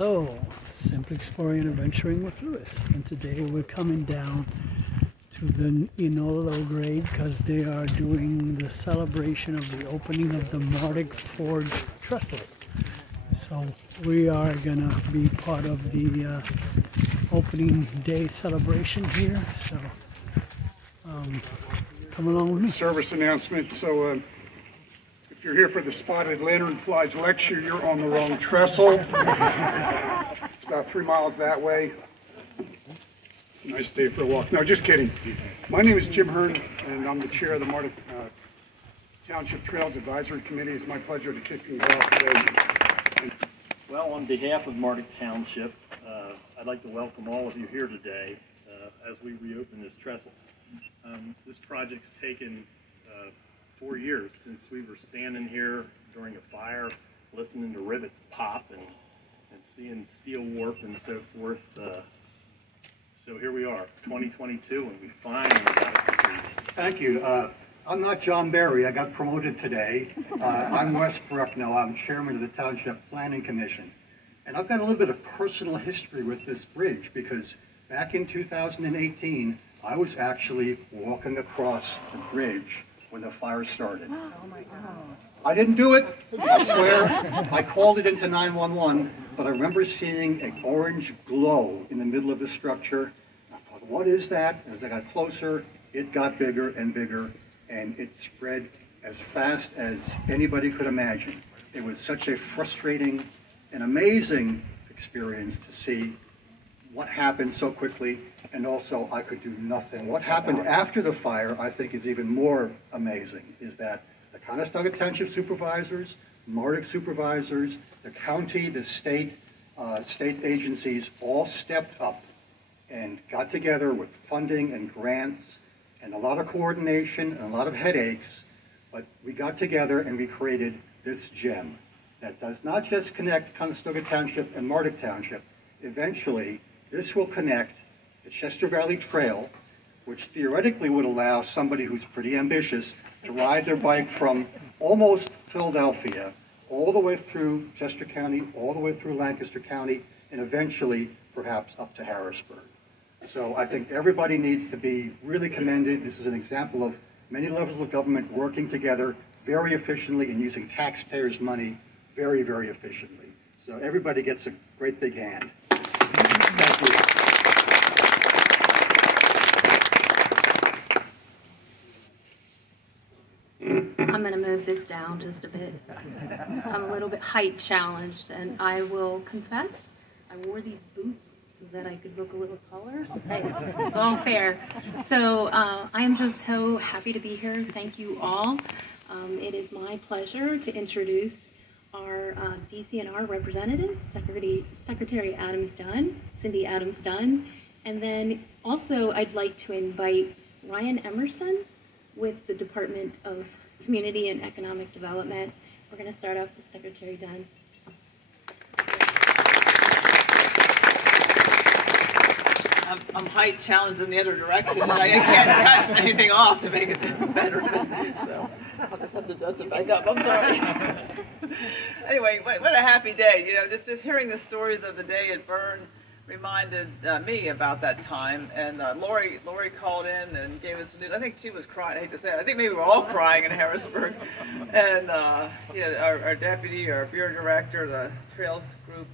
Hello, Simply Exploring and Adventuring with Lewis, and today we're coming down to the Enola Low Grade because they are doing the celebration of the opening of the Martic Forge Trestle. So we are going to be part of the opening day celebration here, so come along with me. Service announcement. So if you're here for the Spotted Lanternflies lecture, you're on the wrong trestle. It's about 3 miles that way. It's a nice day for a walk. No, just kidding. My name is Jim Hearn, and I'm the chair of the Martic Township Trails Advisory Committee. It's my pleasure to kick things off today. Well, on behalf of Martic Township, I'd like to welcome all of you here today as we reopen this trestle. This project's taken 4 years since we were standing here during a fire, listening to rivets pop and seeing steel warp and so forth. So here we are, 2022, and we finally got it completed. Thank you. I'm not John Barry. I got promoted today. I'm Wes Brucknell. I'm chairman of the Township Planning Commission. And I've got a little bit of personal history with this bridge because back in 2018, I was actually walking across the bridge when the fire started. Oh my God. I didn't do it, I swear. I called it into 911, but I remember seeing an orange glow in the middle of the structure. I thought, what is that? As I got closer, it got bigger and bigger, and it spread as fast as anybody could imagine. It was such a frustrating and amazing experience to see what happened so quickly, and also I could do nothing. What happened after the fire, I think, is even more amazing, is that the Conestoga Township supervisors, Martic supervisors, the county, the state agencies all stepped up and got together with funding and grants and a lot of coordination and a lot of headaches, but we got together and we created this gem that does not just connect Conestoga Township and Martic Township. Eventually, this will connect the Chester Valley Trail, which theoretically would allow somebody who's pretty ambitious to ride their bike from almost Philadelphia all the way through Chester County, all the way through Lancaster County, and eventually perhaps up to Harrisburg. So I think everybody needs to be really commended. This is an example of many levels of government working together very efficiently and using taxpayers' money very, very efficiently. So everybody gets a great big hand. Thank you. I'm going to move this down just a bit. I'm a little bit height challenged, and I will confess I wore these boots so that I could look a little taller. Hey, it's all fair. So I am just so happy to be here. Thank you all. It is my pleasure to introduce our DCNR representative, Secretary Cindy Adams Dunn, and then also I'd like to invite Ryan Emerson with the Department of Community and Economic Development. We're going to start off with Secretary Dunn. I'm height challenged in the other direction, and I can't cut anything off to make it better. So I'll just have to dust it back up. I'm sorry. Anyway, what a happy day. You know, just hearing the stories of the day at Bern reminded me about that time. And Lori called in and gave us the news. I think she was crying. I hate to say it. I think maybe we're all crying in Harrisburg. And our deputy, our bureau director, the trails group,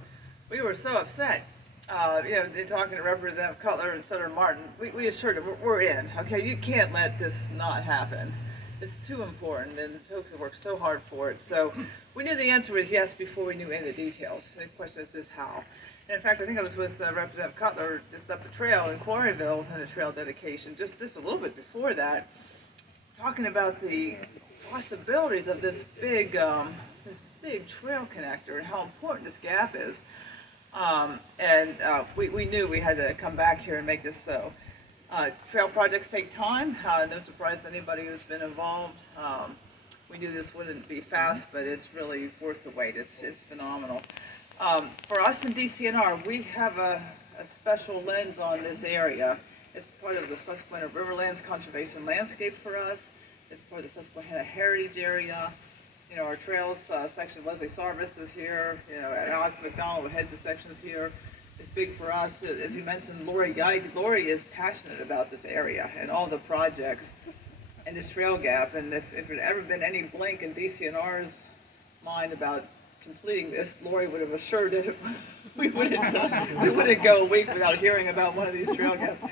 we were so upset. Talking to Representative Cutler and Senator Martin, we assured them we're in. Okay, you can't let this not happen. It's too important, and folks have worked so hard for it. So we knew the answer was yes before we knew any of the details. The question is just how. And in fact, I think I was with Representative Cutler just up the trail in Quarryville in a trail dedication, just a little bit before that, talking about the possibilities of this big trail connector and how important this gap is. We knew we had to come back here and make this so. Trail projects take time. No surprise to anybody who's been involved. We knew this wouldn't be fast, but it's really worth the wait. It's phenomenal. For us in DCNR, we have a special lens on this area. It's part of the Susquehanna Riverlands Conservation Landscape for us. It's part of the Susquehanna Heritage Area. our trails section, Leslie Sarvis is here, Alex McDonald, who heads the section, is here. It's big for us. As you mentioned, Lori is passionate about this area and all the projects and this trail gap. And if there had ever been any blink in DCNR's mind about completing this, Lori would have assured that we wouldn't go a week without hearing about one of these trail gaps.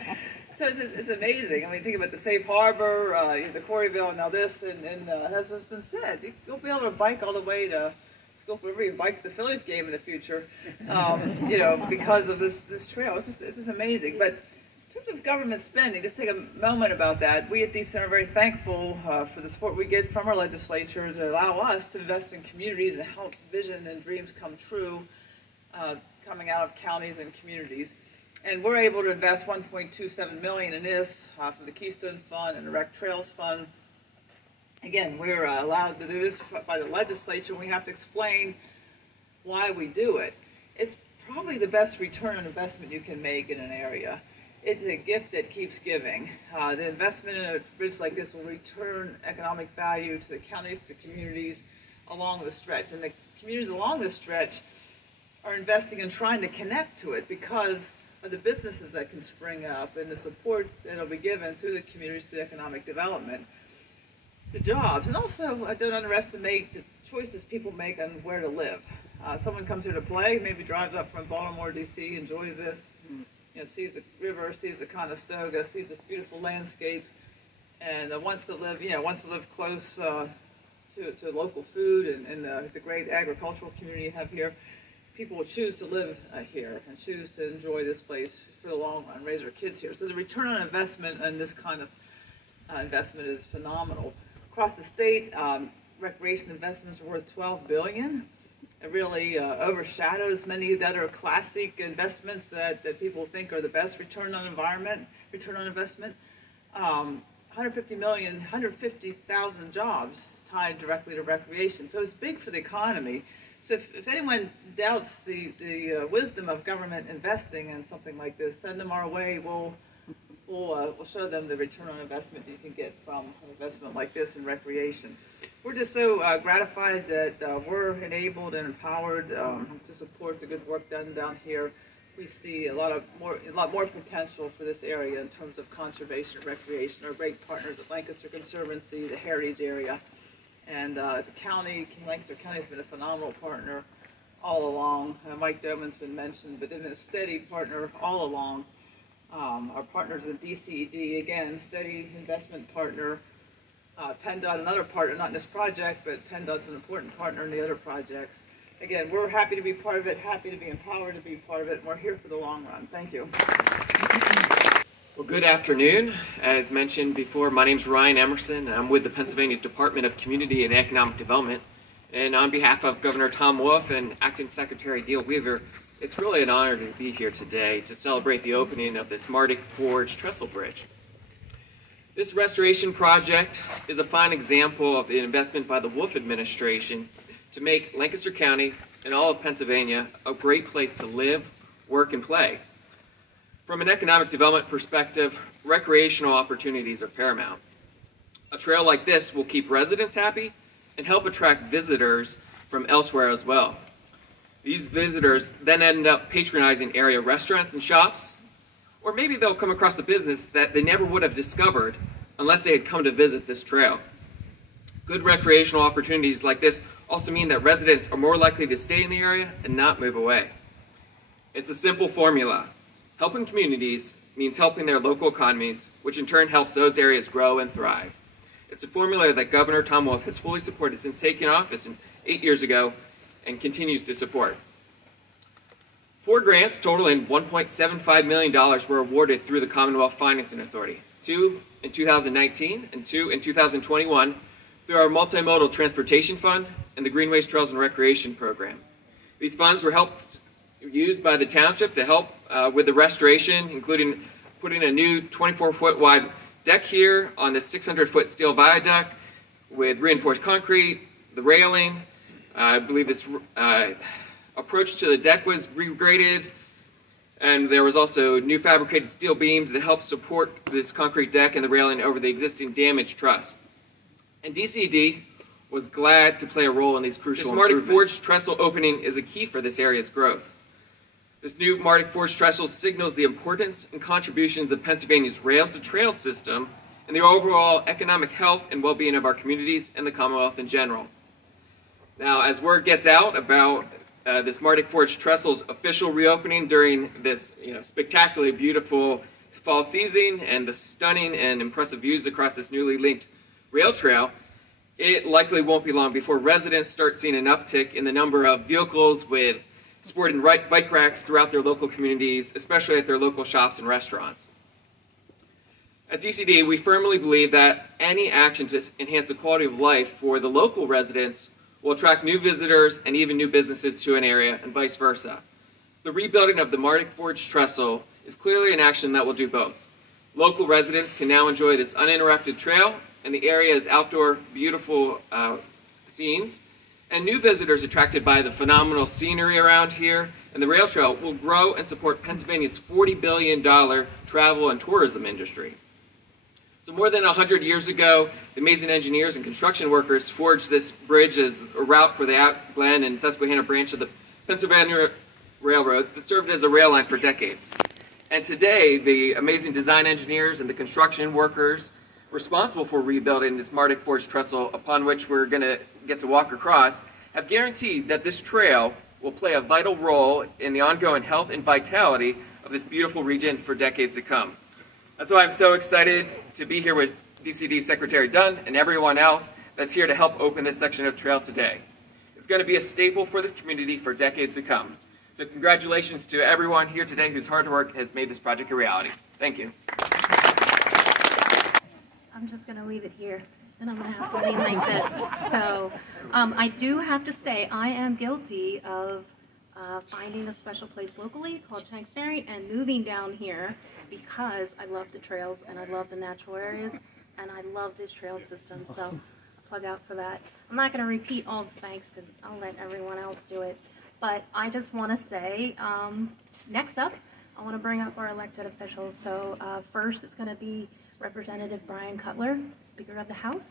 So it's amazing. I mean, think about the Safe Harbor, the Coreyville, and now this, and as has been said, you'll be able to bike all the way to go wherever you bike to the Phillies game in the future, because of this trail. It's just amazing. But in terms of government spending, just take a moment about that. We at DCN are very thankful for the support we get from our legislature to allow us to invest in communities and help vision and dreams come true coming out of counties and communities. And we're able to invest $1.27 million in this from the Keystone Fund and the Rec Trails Fund. Again, we're allowed to do this by the legislature. We have to explain why we do it. It's probably the best return on investment you can make in an area. It's a gift that keeps giving. The investment in a bridge like this will return economic value to the counties, the communities along the stretch. And the communities along the stretch are investing in trying to connect to it because of the businesses that can spring up and the support that will be given through the communities to economic development. The jobs, and also don't underestimate the choices people make on where to live. Someone comes here to play, maybe drives up from Baltimore, D.C., enjoys this, sees the river, sees the Conestoga, sees this beautiful landscape, and wants to live close to local food and the great agricultural community you have here. People will choose to live here and choose to enjoy this place for the long run, raise their kids here. So the return on investment and this kind of investment is phenomenal. Across the state, recreation investments are worth $12 billion. It really overshadows many of the other classic investments that people think are the best return on investment. 150,000 jobs tied directly to recreation. So it's big for the economy. So if anyone doubts the wisdom of government investing in something like this, send them our way. We'll show them the return on investment you can get from an investment like this in recreation. We're just so gratified that we're enabled and empowered to support the good work done down here. We see a lot more potential for this area in terms of conservation and recreation. Our great partners at Lancaster Conservancy, the Heritage area, and the county. Lancaster County has been a phenomenal partner all along. Mike Doman's been mentioned, but they've been a steady partner all along. Our partners at DCED, again, steady investment partner. PennDOT, another partner, not in this project, but PennDOT's an important partner in the other projects. Again, we're happy to be part of it, happy to be empowered to be part of it, and we're here for the long run. Thank you. Well, good afternoon. As mentioned before, my name is Ryan Emerson. I'm with the Pennsylvania Department of Community and Economic Development. And on behalf of Governor Tom Wolf and Acting Secretary Dale Weaver, it's really an honor to be here today to celebrate the opening of this Martic Forge Trestle Bridge. This restoration project is a fine example of the investment by the Wolf administration to make Lancaster County and all of Pennsylvania a great place to live, work, and play. From an economic development perspective, recreational opportunities are paramount. A trail like this will keep residents happy and help attract visitors from elsewhere as well. These visitors then end up patronizing area restaurants and shops, or maybe they'll come across a business that they never would have discovered unless they had come to visit this trail. Good recreational opportunities like this also mean that residents are more likely to stay in the area and not move away. It's a simple formula. Helping communities means helping their local economies, which in turn helps those areas grow and thrive. It's a formula that Governor Tom Wolf has fully supported since taking office 8 years ago and continues to support. 4 grants totaling $1.75 million were awarded through the Commonwealth Financing Authority, 2 in 2019 and 2 in 2021 through our Multimodal Transportation Fund and the Greenways, Trails, and Recreation Program. These funds were used by the township to help with the restoration, including putting a new 24-foot wide deck here on the 600-foot steel viaduct with reinforced concrete, the railing. I believe this approach to the deck was regraded, and there was also new fabricated steel beams that help support this concrete deck and the railing over the existing damaged truss. And DCD was glad to play a role in these crucial improvements. This Martic Forge Trestle opening is a key for this area's growth. This new Martic Forge Trestle signals the importance and contributions of Pennsylvania's rails-to-trail system and the overall economic health and well-being of our communities and the Commonwealth in general. Now, as word gets out about this Martic Forge Trestle's official reopening during this spectacularly beautiful fall season and the stunning and impressive views across this newly linked rail trail, it likely won't be long before residents start seeing an uptick in the number of vehicles with sporting bike racks throughout their local communities, especially at their local shops and restaurants. At DCD, we firmly believe that any action to enhance the quality of life for the local residents will attract new visitors and even new businesses to an area, and vice versa. The rebuilding of the Martic Forge Trestle is clearly an action that will do both. Local residents can now enjoy this uninterrupted trail and the area's outdoor beautiful scenes, and new visitors attracted by the phenomenal scenery around here and the rail trail will grow and support Pennsylvania's $40 billion travel and tourism industry. So more than 100 years ago, the amazing engineers and construction workers forged this bridge as a route for the Atglen and Susquehanna branch of the Pennsylvania Railroad that served as a rail line for decades. And today, the amazing design engineers and the construction workers responsible for rebuilding this Martic Forge Trestle, upon which we're going to get to walk across, have guaranteed that this trail will play a vital role in the ongoing health and vitality of this beautiful region for decades to come. That's why I'm so excited to be here with DCD Secretary Dunn and everyone else that's here to help open this section of trail today. It's going to be a staple for this community for decades to come. So congratulations to everyone here today whose hard work has made this project a reality. Thank you. I'm just going to leave it here, and I'm going to have to lean like this. So I do have to say I am guilty of finding a special place locally called Shanks Ferry and moving down here because I love the trails and I love the natural areas and I love this trail system. So I'll plug out for that. I'm not going to repeat all the thanks because I'll let everyone else do it. But I just want to say, next up, I want to bring up our elected officials. So first it's going to be Representative Brian Cutler, Speaker of the House.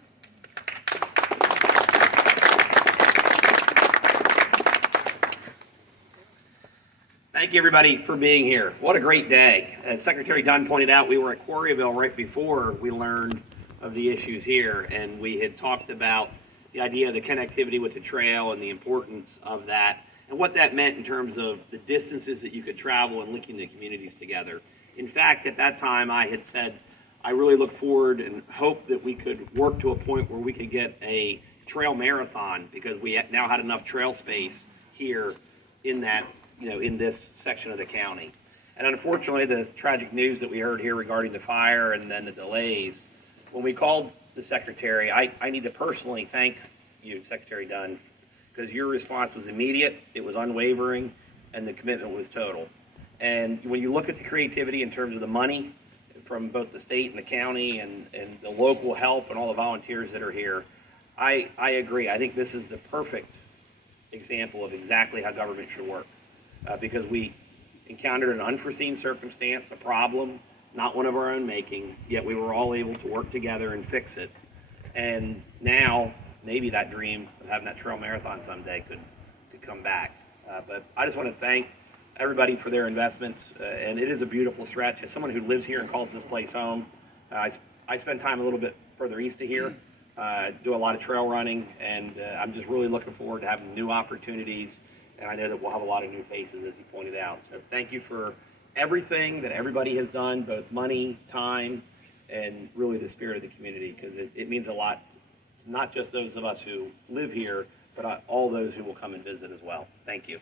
Thank you, everybody, for being here. What a great day. As Secretary Dunn pointed out, we were at Quarryville right before we learned of the issues here, and we had talked about the idea of the connectivity with the trail and the importance of that, and what that meant in terms of the distances that you could travel and linking the communities together. In fact, at that time, I had said, I really look forward and hope that we could work to a point where we could get a trail marathon because we now had enough trail space here in that, in this section of the county. And unfortunately, the tragic news that we heard here regarding the fire and then the delays, when we called the Secretary, I need to personally thank you, Secretary Dunn, because your response was immediate, it was unwavering, and the commitment was total. And when you look at the creativity in terms of the money, from both the state and the county and the local help and all the volunteers that are here, I agree. I think this is the perfect example of exactly how government should work because we encountered an unforeseen circumstance, a problem, not one of our own making, yet we were all able to work together and fix it. And now maybe that dream of having that trail marathon someday could come back. But I just want to thank everybody for their investments, and it is a beautiful stretch. As someone who lives here and calls this place home, I spend time a little bit further east of here, do a lot of trail running, and I'm just really looking forward to having new opportunities, and I know that we'll have a lot of new faces, as you pointed out. So thank you for everything that everybody has done, both money, time, and really the spirit of the community, because it means a lot, not just those of us who live here, but all those who will come and visit as well. Thank you.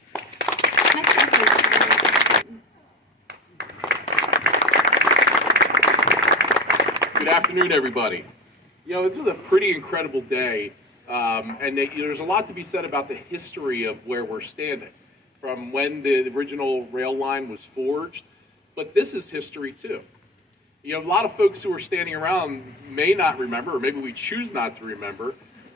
Good afternoon, everybody. This was a pretty incredible day, and there's a lot to be said about the history of where we're standing, from when the original rail line was forged, but this is history too. A lot of folks who are standing around may not remember, or maybe we choose not to remember,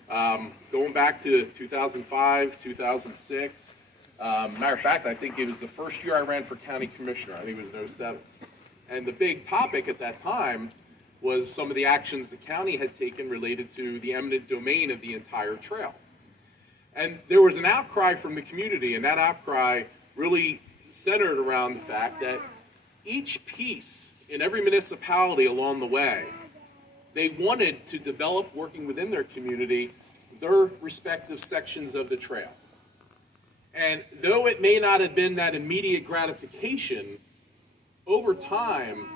going back to 2005, 2006. Matter of fact, I think it was the first year I ran for county commissioner. I think it was in 07. And the big topic at that time was some of the actions the county had taken related to the eminent domain of the entire trail. And there was an outcry from the community, and that outcry really centered around the fact that each piece in every municipality along the way, they wanted to develop, working within their community, their respective sections of the trail. And though it may not have been that immediate gratification, over time,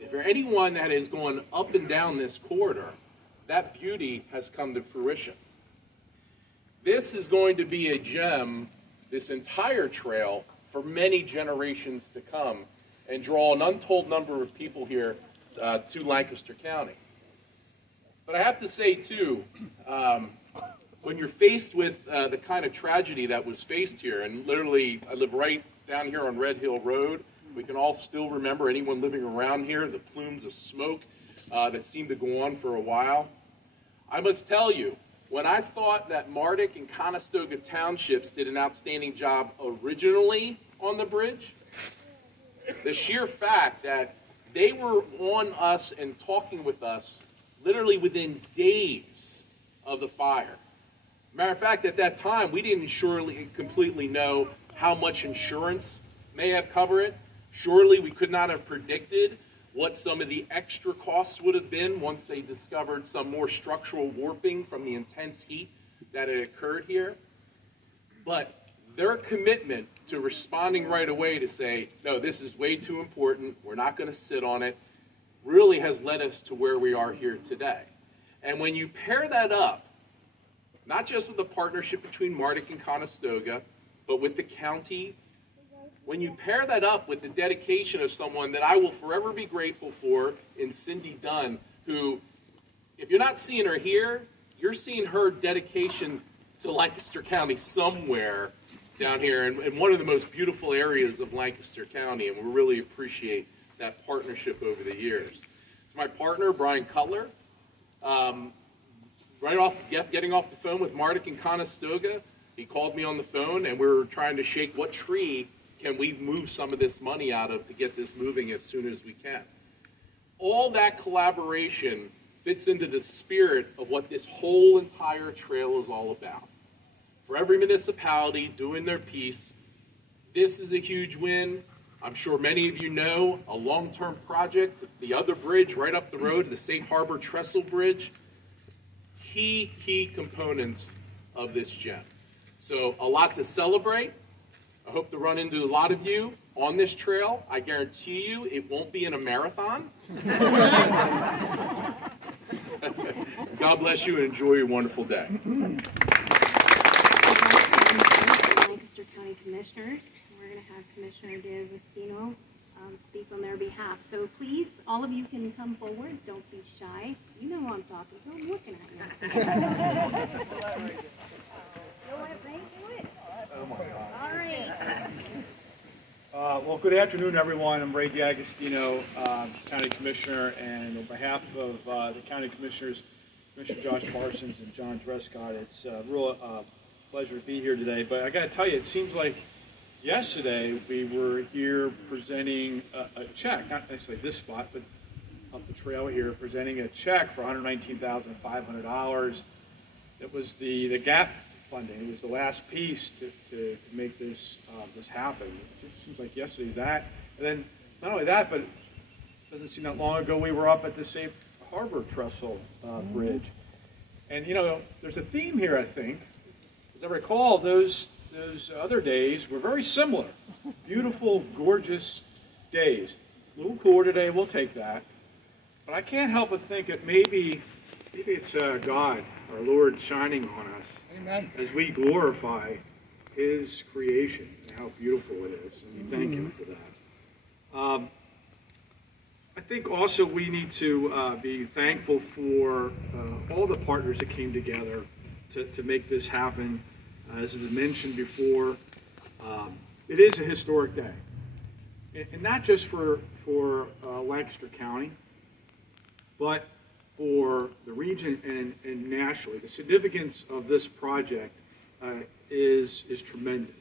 if you're anyone that has gone up and down this corridor, that beauty has come to fruition. This is going to be a gem, this entire trail, for many generations to come, and draw an untold number of people here to Lancaster County. But I have to say, too, when you're faced with the kind of tragedy that was faced here, and literally I live right down here on Red Hill Road, we can all still remember, anyone living around here, the plumes of smoke that seemed to go on for a while. I must tell you, when I thought that Martic and Conestoga Townships did an outstanding job originally on the bridge, the sheer fact that they were on us and talking with us literally within days of the fire. Matter of fact, at that time, we didn't surely completely know how much insurance may have covered it. Surely we could not have predicted what some of the extra costs would have been once they discovered some more structural warping from the intense heat that had occurred here. But their commitment to responding right away to say, no, this is way too important, we're not going to sit on it, really has led us to where we are here today. And when you pair that up, not just with the partnership between Martic and Conestoga, but with the county, when you pair that up with the dedication of someone that I will forever be grateful for in Cindy Dunn, who, if you're not seeing her here, you're seeing her dedication to Lancaster County somewhere down here in one of the most beautiful areas of Lancaster County, and we really appreciate that partnership over the years. My partner, Brian Cutler, getting off the phone with Martic and Conestoga, he called me on the phone, and we were trying to shake what tree can we move some of this money out of to get this moving as soon as we can. All that collaboration fits into the spirit of what this whole entire trail is all about. For every municipality doing their piece, this is a huge win. I'm sure many of you know a long-term project, the other bridge right up the road, the Safe Harbor Trestle Bridge. Key components of this gem. So a lot to celebrate. I hope to run into a lot of you on this trail. I guarantee you it won't be in a marathon. God bless you and enjoy your wonderful day. Lancaster County Commissioners. We're going to have Commissioner D'Agostino speak on their behalf. So please, all of you can come forward. Don't be shy. You know who I'm talking to. I'm looking at you. Go ahead, Ray. Do it. Oh my God. All right. Well, good afternoon, everyone. I'm Ray D'Agostino, County Commissioner, and on behalf of the County Commissioners, Commissioner Josh Parsons and John Drescott, it's a real pleasure to be here today. But I got to tell you, it seems like yesterday we were here presenting a check, not necessarily this spot, but up the trail here, presenting a check for $119,500. It was the gap funding. It was the last piece to make this happen. It just seems like yesterday that, and then not only that, but it doesn't seem that long ago we were up at the Safe Harbor Trestle Bridge. And you know, there's a theme here, I think. As I recall, those other days were very similar. Beautiful, gorgeous days. A little cooler today, we'll take that. But I can't help but think that maybe it's God, our Lord, shining on us. Amen. As we glorify His creation and how beautiful it is. And we thank Him for that. I think also we need to be thankful for all the partners that came together to make this happen. As has been mentioned before, it is a historic day. And not just for Lancaster County, but for the region and nationally. The significance of this project is tremendous.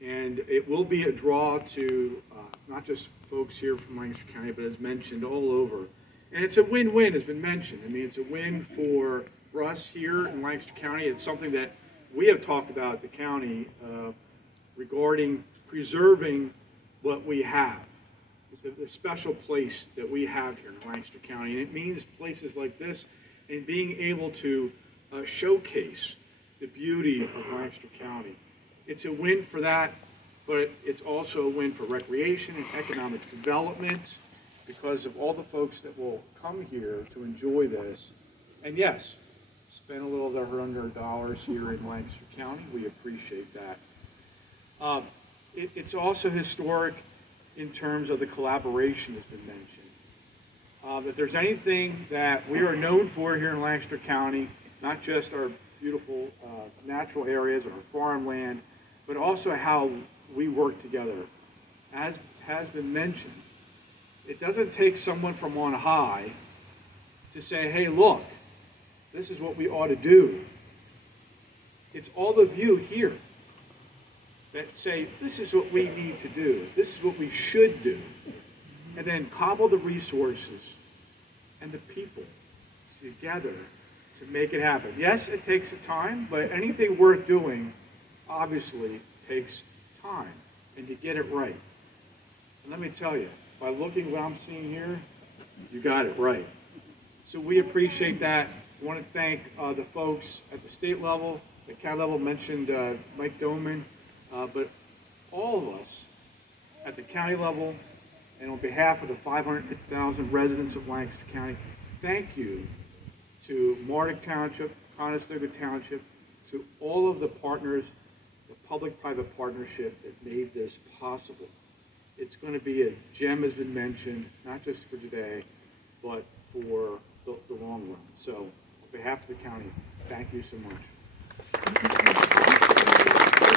And it will be a draw to not just folks here from Lancaster County, but as mentioned, all over. And it's a win-win, has been mentioned. I mean, it's a win for us here in Lancaster County. It's something that we have talked about at the county regarding preserving what we have. It's a special place that we have here in Lancaster County. And it means places like this and being able to showcase the beauty of Lancaster County. It's a win for that, but it's also a win for recreation and economic development because of all the folks that will come here to enjoy this. And yes, spend a little of their $100 here in Lancaster County. We appreciate that. It's also historic in terms of the collaboration that's been mentioned. If there's anything that we are known for here in Lancaster County, not just our beautiful natural areas or our farmland, but also how we work together. As has been mentioned, it doesn't take someone from on high to say, hey, look, this is what we ought to do. It's all of you here that say, this is what we need to do. This is what we should do. And then cobble the resources and the people together to make it happen. Yes, it takes time, but anything worth doing obviously takes time and to get it right. And let me tell you, by looking at what I'm seeing here, you got it right. So we appreciate that. I want to thank the folks at the state level, the county level, mentioned Mike Doman, but all of us at the county level and on behalf of the 550,000 residents of Lancaster County, thank you to Martic Township, Conestoga Township, to all of the partners, the public-private partnership that made this possible. It's going to be a gem, has been mentioned, not just for today, but for the long run. So, on behalf of the county, thank you so much. Thank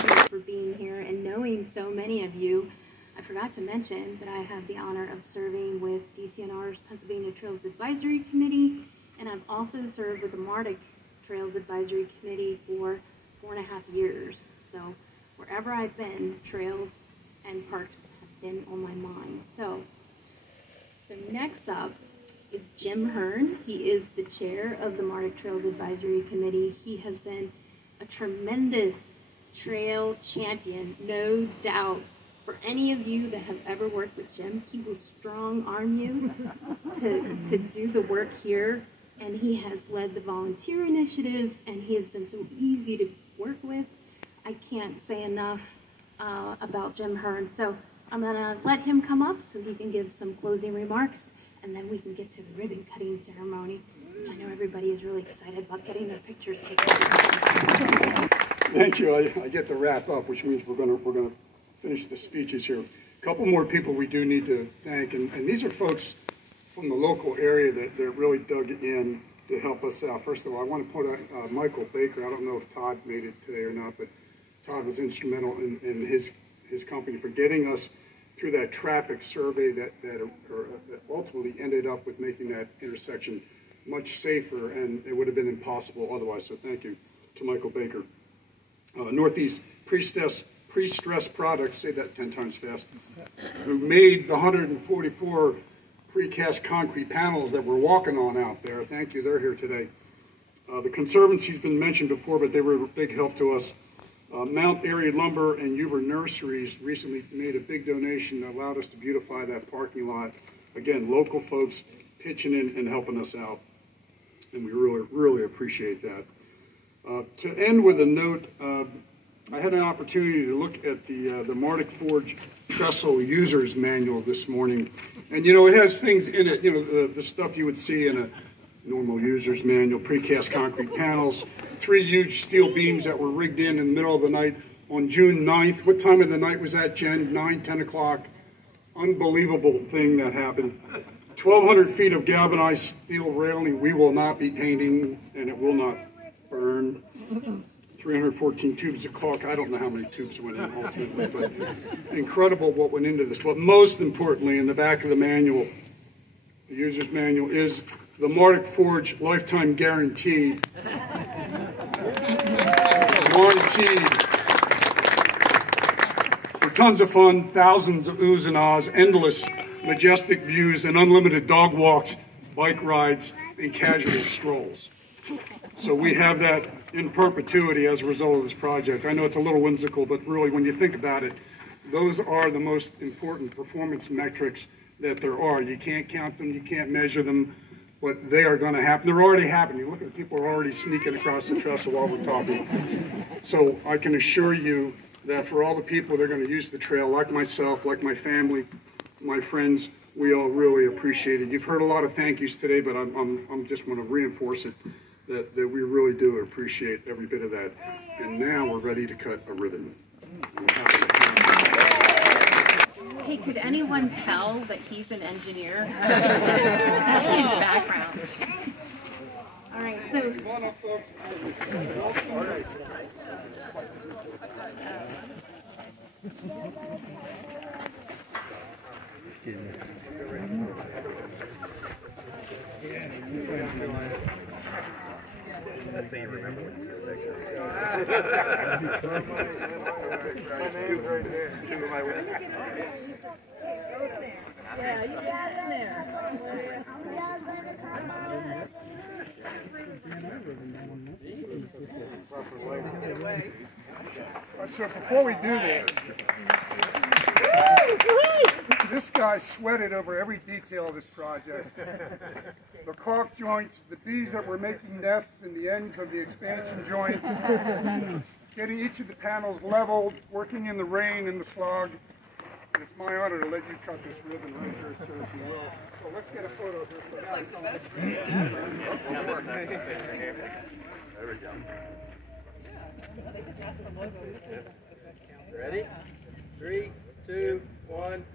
you for being here and knowing so many of you. I forgot to mention that I have the honor of serving with DCNR's Pennsylvania Trails Advisory Committee, and I've also served with the Martic Trails Advisory Committee for 4.5 years. So wherever I've been, trails and parks have been on my mind. So next up is Jim Hearn. He is the chair of the Martic Trails Advisory Committee. He has been a tremendous trail champion, no doubt. For any of you that have ever worked with Jim, he will strong-arm you to do the work here. And he has led the volunteer initiatives, and he has been so easy to work with. I can't say enough about Jim Hearn. So I'm going to let him come up so he can give some closing remarks, and then we can get to the ribbon cutting ceremony, which I know everybody is really excited about getting their pictures taken. Thank you. I get to wrap up, which means we're going to finish the speeches here. A couple more people we do need to thank, and these are folks from the local area that really dug in to help us out. First of all, I want to point out Michael Baker. I don't know if Todd made it today or not, but Todd was instrumental in his company for getting us through that traffic survey that ultimately ended up with making that intersection much safer, and it would have been impossible otherwise. So thank you to Michael Baker. Northeast Pre-Stress Products, say that 10 times fast, who made the 144 precast concrete panels that we're walking on out there. Thank you, they're here today. The Conservancy's been mentioned before, but they were a big help to us. Mount Airy Lumber and Huber Nurseries recently made a big donation that allowed us to beautify that parking lot. Again, local folks pitching in and helping us out, and we really, really appreciate that. To end with a note, I had an opportunity to look at the Martic Forge Trestle User's Manual this morning. And, you know, it has things in it, you know, the stuff you would see in a normal user's manual, precast concrete panels, 3 huge steel beams that were rigged in the middle of the night on June 9th. What time of the night was that, Jen? 9, 10 o'clock. Unbelievable thing that happened. 1,200 feet of galvanized steel railing we will not be painting, and it will not burn. 314 tubes of caulk. I don't know how many tubes went in ultimately, but incredible what went into this. But most importantly, in the back of the manual, the user's manual, is the Martic Forge lifetime guarantee. Guaranteed. For tons of fun, thousands of oohs and ahs, endless majestic views, and unlimited dog walks bike rides, and casual strolls. So we have that in perpetuity as a result of this project. I know it's a little whimsical, but really when you think about it, those are the most important performance metrics that there are. You can't count them, you can't measure them, but they are going to happen. They're already happening. Look at the people are already sneaking across the trestle while we're talking. So I can assure you that for all the people that are going to use the trail, like myself, like my family, my friends, we all really appreciate it. You've heard a lot of thank yous today, but I'm just want to reinforce it that we really do appreciate every bit of that. And now we're ready to cut a ribbon. Hey, could anyone tell that he's an engineer? That's his background. All right, so. Come on up, folks. Let's say you remember it. Yeah, you got in there. So before we do this guy sweated over every detail of this project. The caulk joints, the bees that were making nests in the ends of the expansion joints, getting each of the panels leveled, working in the rain and the slog. And it's my honor to let you cut this ribbon right here, sir, if you will. So let's get a photo here. There we go. Ready? 3, 2, 1.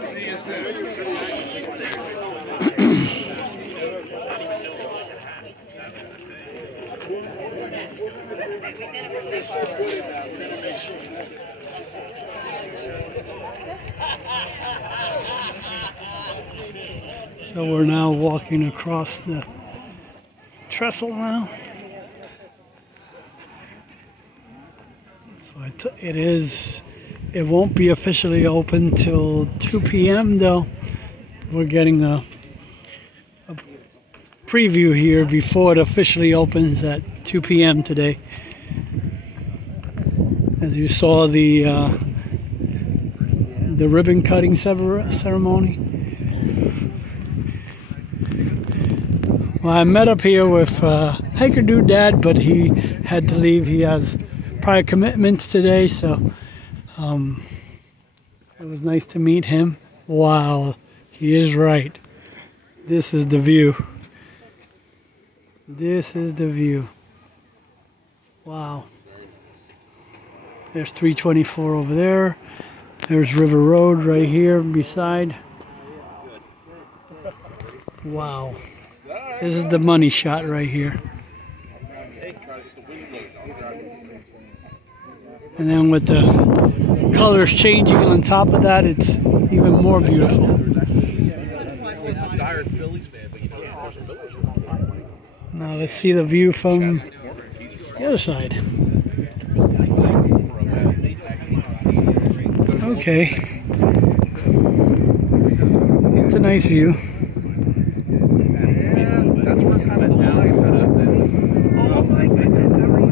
See you soon. So we're now walking across the trestle now. So it won't be officially open till 2 p.m. though. We're getting a preview here before it officially opens at 2 p.m. today. As you saw the ribbon cutting ceremony. Well, I met up here with Hiker Dude Dad, but he had to leave. He has prior commitments today, so it was nice to meet him. Wow, he is right. This is the view. This is the view. Wow. There's 324 over there. There's River Road right here beside. Wow. This is the money shot right here. And then with the colors changing on top of that, it's even more beautiful. Now let's see the view from the other side. Okay. It's a nice view. That's where kind of now you put up there. Oh my goodness, how are you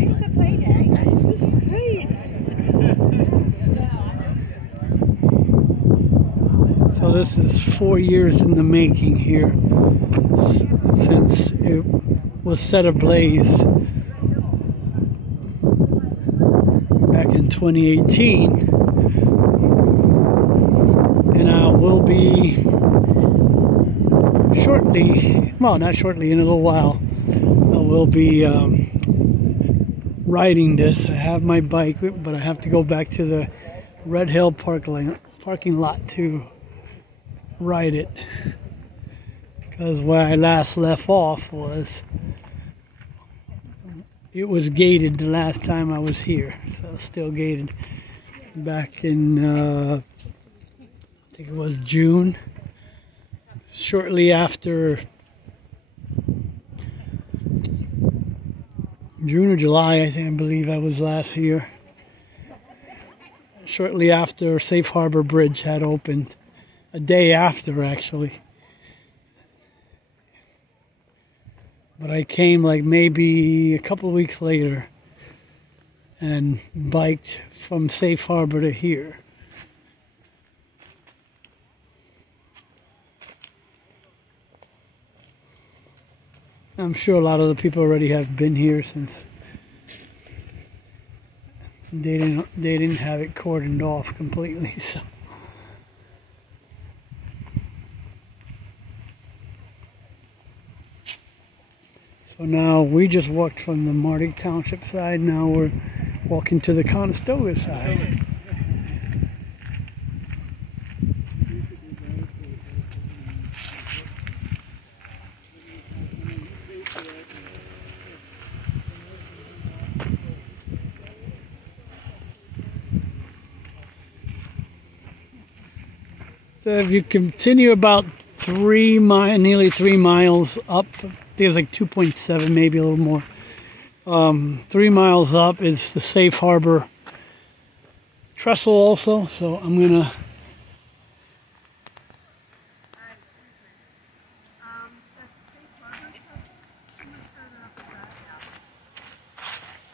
It's a play day. This is great. So this is 4 years in the making here, since it was set ablaze back in 2018, and I will be shortly, well not shortly, in a little while, I will be riding this. I have my bike, but I have to go back to the Red Hill parking lot to ride it, because where I last left off was, it was gated the last time I was here, so it's still gated. Back in I think it was June, shortly after June or July, I believe I was last here. Shortly after Safe Harbor Bridge had opened, a day after actually. But I came like maybe a couple of weeks later and biked from Safe Harbor to here. I'm sure a lot of the people already have been here since they didn't have it cordoned off completely. So now we just walked from the Martic Township side. Now we're walking to the Conestoga side. So if you continue about nearly 3 miles up, I think it's like 2.7, maybe a little more. 3 miles up is the Safe Harbor Trestle also. So I'm gonna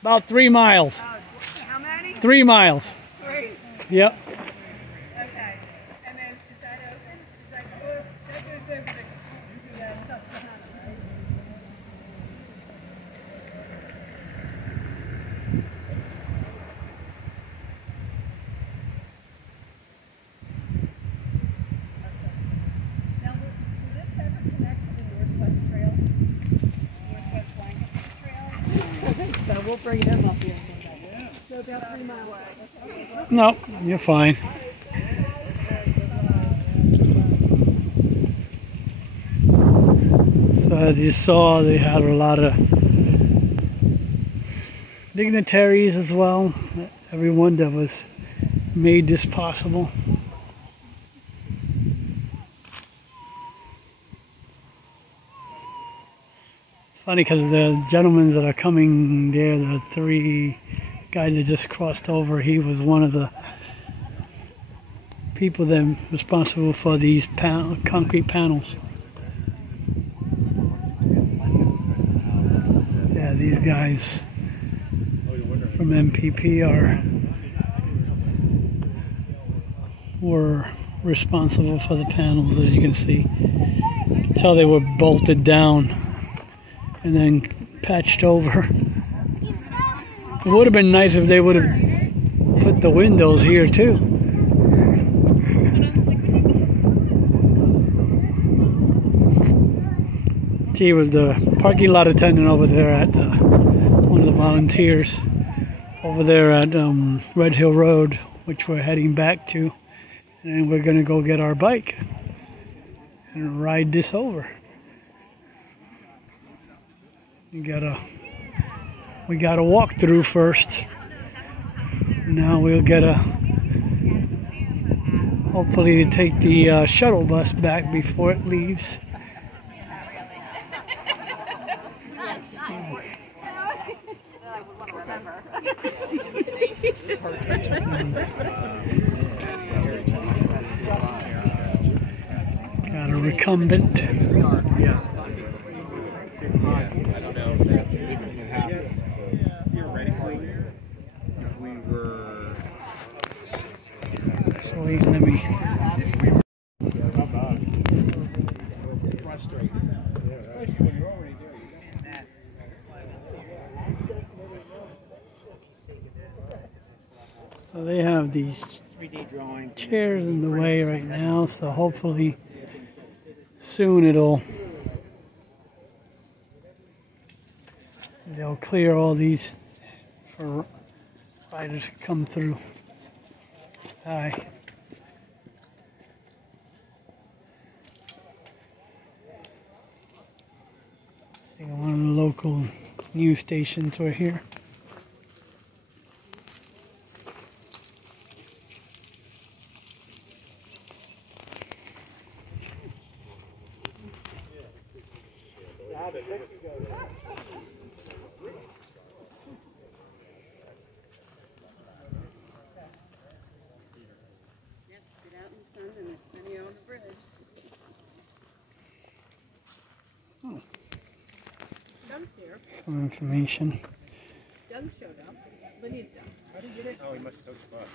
about 3 miles. How many? 3 miles. 3. Yep. Okay. And then is that open? Is that good? That goes over the Susquehanna, right? Now, will this ever connect to the Northwest Trail? Northwest Lancaster Trail? I think so. We'll bring them up here sometime. Yeah. So about 3 miles away. No, you're fine. So as you saw, they had a lot of dignitaries as well. Everyone that was made this possible. It's funny because the gentlemen that are coming there, the 3 guys that just crossed over, he was one of the people that responsible for these concrete panels. Yeah, these guys from MPP were responsible for the panels, as you can see. You can tell they were bolted down and then patched over. It would have been nice if they would have put the windows here too. Gee, was the parking lot attendant over there at one of the volunteers over there at Red Hill Road, which we're heading back to, and we're gonna go get our bike and ride this over. We got a walk through first. Now we'll get hopefully take the shuttle bus back before it leaves. Got a recumbent. So wait, let me. So they have these chairs in the way right now, so hopefully soon they'll clear all these for riders to come through. Hi. One of the local news stations right here. Get out in the sun and then you're on the bridge. Oh. Doug's here. Some information. Doug showed up. Lydia's done. How did he get it? Oh, he must have touched the bus.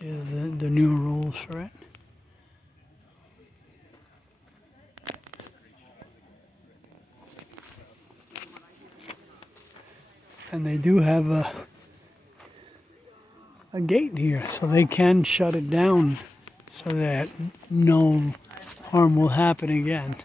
These are the new rules for it. And they do have a gate here, so they can shut it down so that no harm will happen again.